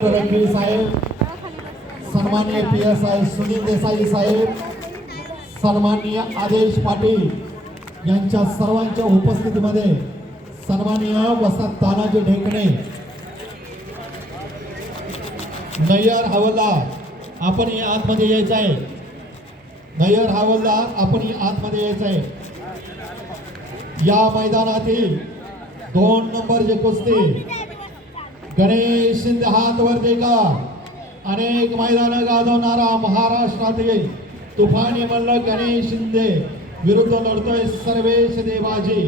रणवीर साहेब, सन्माननीय PSI सुनील देसाई साहेब, सन्माननीय आदेश पाटील यांच्या सर्वांच्या उपस्थितीमध्ये सन्माननीय वसंत तानाजी ढेकणे, नय्यर हवालदार आपण ही आतमध्ये यायचं आहे. नय्यर हवालदार आपण ही आतमध्ये यायचं आहे. या मैदानातील 2 नंबरचे कुस्ती गणेश शिंदे हात वर देगा. अनेक मैदान गाजवणारा महाराष्ट्रातील तुफानी मल्ल गणेश शिंदे विरुद्ध लढतोय सर्वेश देवाजी.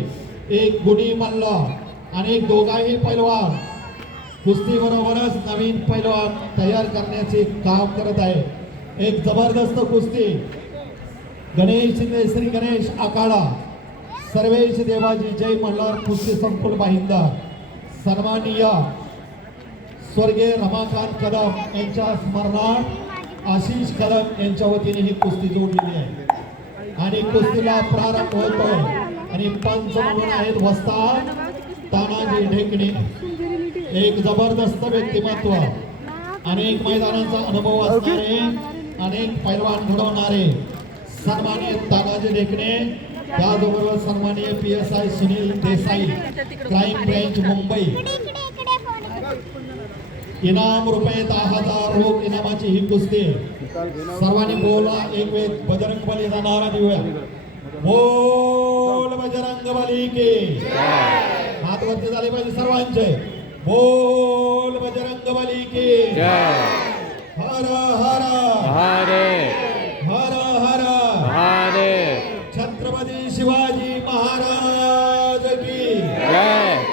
एक गुणी मल्ल आणि दोघाही पैलवान कुस्ती बरोबरच नवीन पैलवान तयार करण्याचे काम करत आहे. एक जबरदस्त कुस्ती गणेश शिंदे श्री गणेश आखाडा सर्वेश देवाजी जय मल्हार कुस्ती संकुल भाईंदर. सन्माननीय स्वर्गीय रमाकांत कदम यांच्या स्मरणार्थ आशिष कदम यांच्या वतीने ही कुस्ती जोडलेली आहे आणि कुस्तीला प्रारंभ होतोय. आणि पंच म्हणून आहेत वस्ताद तानाजी ढेकणे. एक जबरदस्त व्यक्तिमत्व, अनेक मैदानाचा अनुभव असणारे, अनेक पैलवान घडवणारे सन्माननीय तानाजी ढेकणे. त्याचबरोबर सन्माननीय PSI Sunil Desai, crime branch Mumbai. इनाम रुपये 10,000 रोख इनामाची ही कुस्ती. सर्वांनी बोला एक वेळ बजरंग बलीचा नारा देऊया. बोल बजरंग बली की हात वरती झाले पाहिजे सर्वांचे. बोल बजरंग बली की हर हर हरे हर हर हरे छत्रपती शिवाजी महाराज की जय.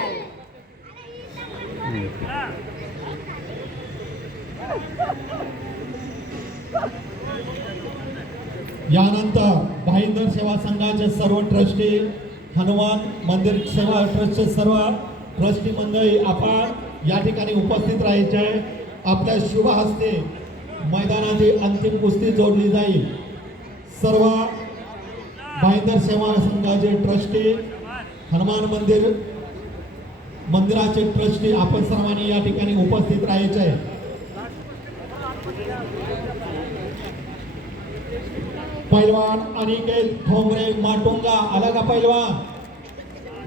यानंतर भाईंदर सेवा संघाचे सर्व ट्रस्टी, हनुमान मंदिर सेवा ट्रस्टचे सर्व ट्रस्टी मंडळी आपण या ठिकाणी उपस्थित राहायचे आहे. आपल्या शुभ हस्ते मैदानाची अंतिम कुस्ती जोडली जाईल. सर्व भाईंदर सेवा संघाचे ट्रस्टी, हनुमान मंदिराचे ट्रस्टी आपण सर्वांनी या ठिकाणी उपस्थित राहायचे आहे. पैलवान अनिकेत ठोंबरे माटुंगा आला का पैलवान.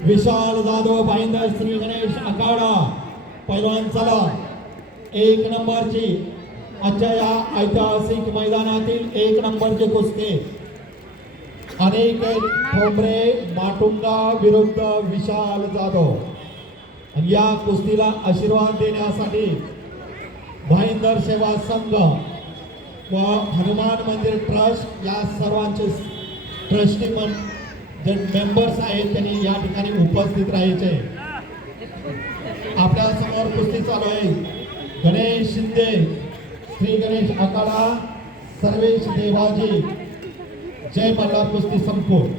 विशाल जाधव भाईंदर श्री गणेश आखाडा पैलवान चला. 1 नंबरची आजच्या या ऐतिहासिक मैदानातील 1 नंबरची कुस्ती अनिकेत ठोंबरे माटुंगा विरुद्ध विशाल जाधव. आणि या कुस्तीला आशीर्वाद देण्यासाठी भाईंदर सेवा संघ व हनुमान मंदिर ट्रस्ट या सर्वांचे ट्रस्टी जे मेंबर्स आहेत त्यांनी या ठिकाणी उपस्थित राहायचे. आपल्या समोर कुस्ती चालू आहे. गणेश शिंदे श्री गणेश आखाडा सर्वेश देवाजी जय मल्हार कुस्ती संकुल.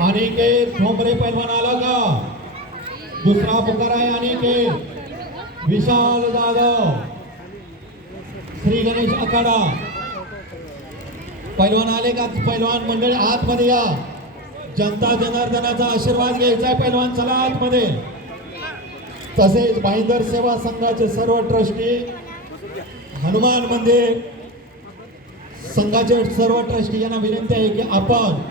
अनिकेत ठोंबरे पैलवान आला का. दुसरा पुकार आहे अनिकेत विशाल जाधव श्री गणेश आखाडा. पैलवान आले का. पैलवान मंडळी आतमध्ये या. जनता जनार्दनाचा आशीर्वाद घ्यायचा आहे. पैलवान चला आतमध्ये. तसेच भाईंदर सेवा संघाचे सर्व ट्रस्टी, हनुमान मंदिर संघाचे सर्व ट्रस्टी यांना विनंती आहे की आपण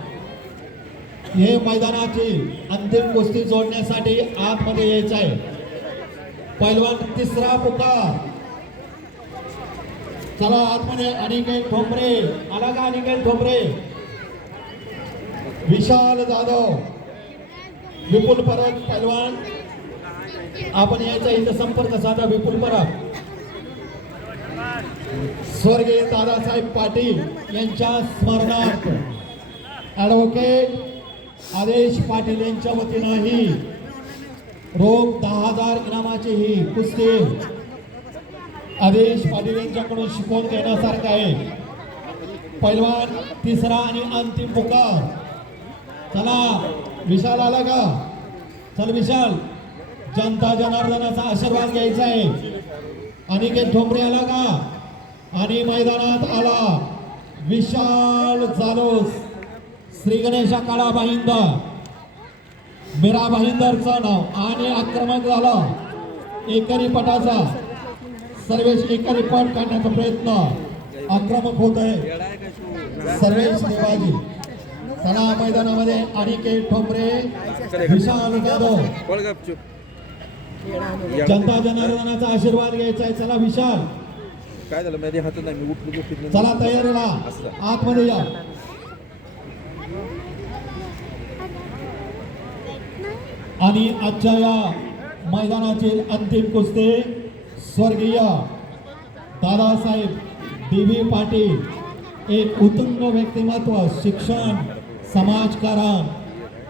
हे मैदानाची अंतिम कुस्ती जोडण्यासाठी आतमध्ये यायचं आहे. पैलवान तिसरा पुकार चला आतमध्ये. अनिकेत ठोंबरे आला का. अनिकेत ठोंबरे विशाल जाधव विपुल परब पैलवान आपण यायचा इथं संपर्क साधा. विपुल परब स्वर्गीय दादासाहेब पाटील यांच्या स्मरणार्थ ॲडव्होकेट आदेश पाटील यांच्या वतीनं ही रोख 10,000 इनामाची ही कुस्ती आदेश पाटील यांच्याकडून शिकवून घेण्यासारखं आहे. पैलवान तिसरा आणि अंतिम पुकार. चला विशाल आला का? चल विशाल, जनता जनार्दनाचा आशीर्वाद घ्यायचा आहे. अनिकेत ठोंबरे आला का? आणि मैदानात आला विशाल जालोस, श्री गणेशा काळा भाईंदर, मीरा भाईंदरचं नाव आणि आक्रमक झाला एकेरी पटाचा. सर्वेश एकेरी पट काढण्याचा प्रयत्न, आक्रमक होत आहे सर्वेश देवाजी. चला मैदानामध्ये अनिकेत ठोंबरे, विशाल जाधव, जनता जनार्दनाचा आशीर्वाद घ्यायचा आहे. चला विशाल, काय झालं मध्ये हात नाही मी उठलो फिरलो. चला तयारीला आतमध्ये या. आणि आजच्या या मैदानातील अंतिम कुस्ती स्वर्गीय दादासाहेब डी.व्ही. पाटील, एक उत्तुंग व्यक्तिमत्व, शिक्षण, समाजकारण,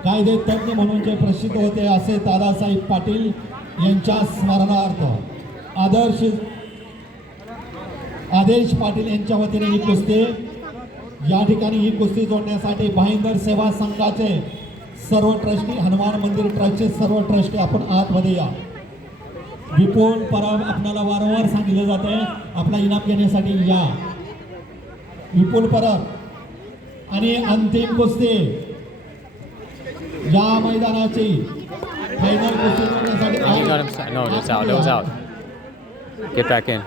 कायदे तज्ञ म्हणून जे प्रसिद्ध होते असे दादासाहेब पाटील यांच्या स्मरणार्थ आदेश पाटील यांच्या वतीने ही कुस्ती, या ठिकाणी ही कुस्ती जोडण्यासाठी भाईंदर सेवा संघाचे सर्व ट्रस्टी, हनुमान मंदिर ट्रस्टचे सर्व ट्रस्टी आपण आतमध्ये या. विपुल परब आपल्याला वारंवार सांगितलं जात आहे आपला इनाम घेण्यासाठी या. विपुल परब आणि अंतिम कुस्ती या मैदानाची फायनल कुस्ती He got him. No, it was out. It was out. Get back in.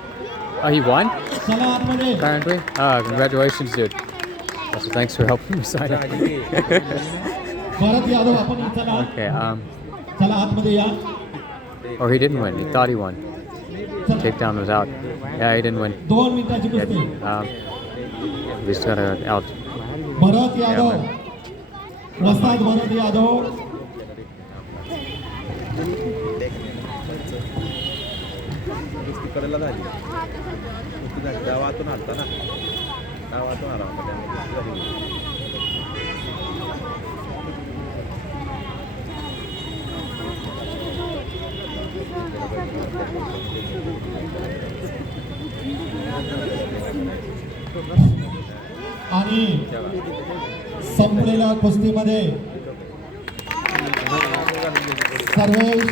Oh, he won? चला आतमध्ये. Apparently. Congratulations, dude. Also, thanks for helping me sign it. Bharat Yadav आपण चला. Okay. चला आतमध्ये या. Oh, he didn't win. He thought he won. Takedown was out. Yeah, he didn't win. 2 मिनिटाची He कुस्ती. we just got out. Bharat Yadav, वस्ताद भरत यादव. नुसती कडेला झाली. नुसती झाली गावातून आलता ना, गावातून आला होता त्यामुळे. आणि संपलेल्या कुस्तीमध्ये सर्वेश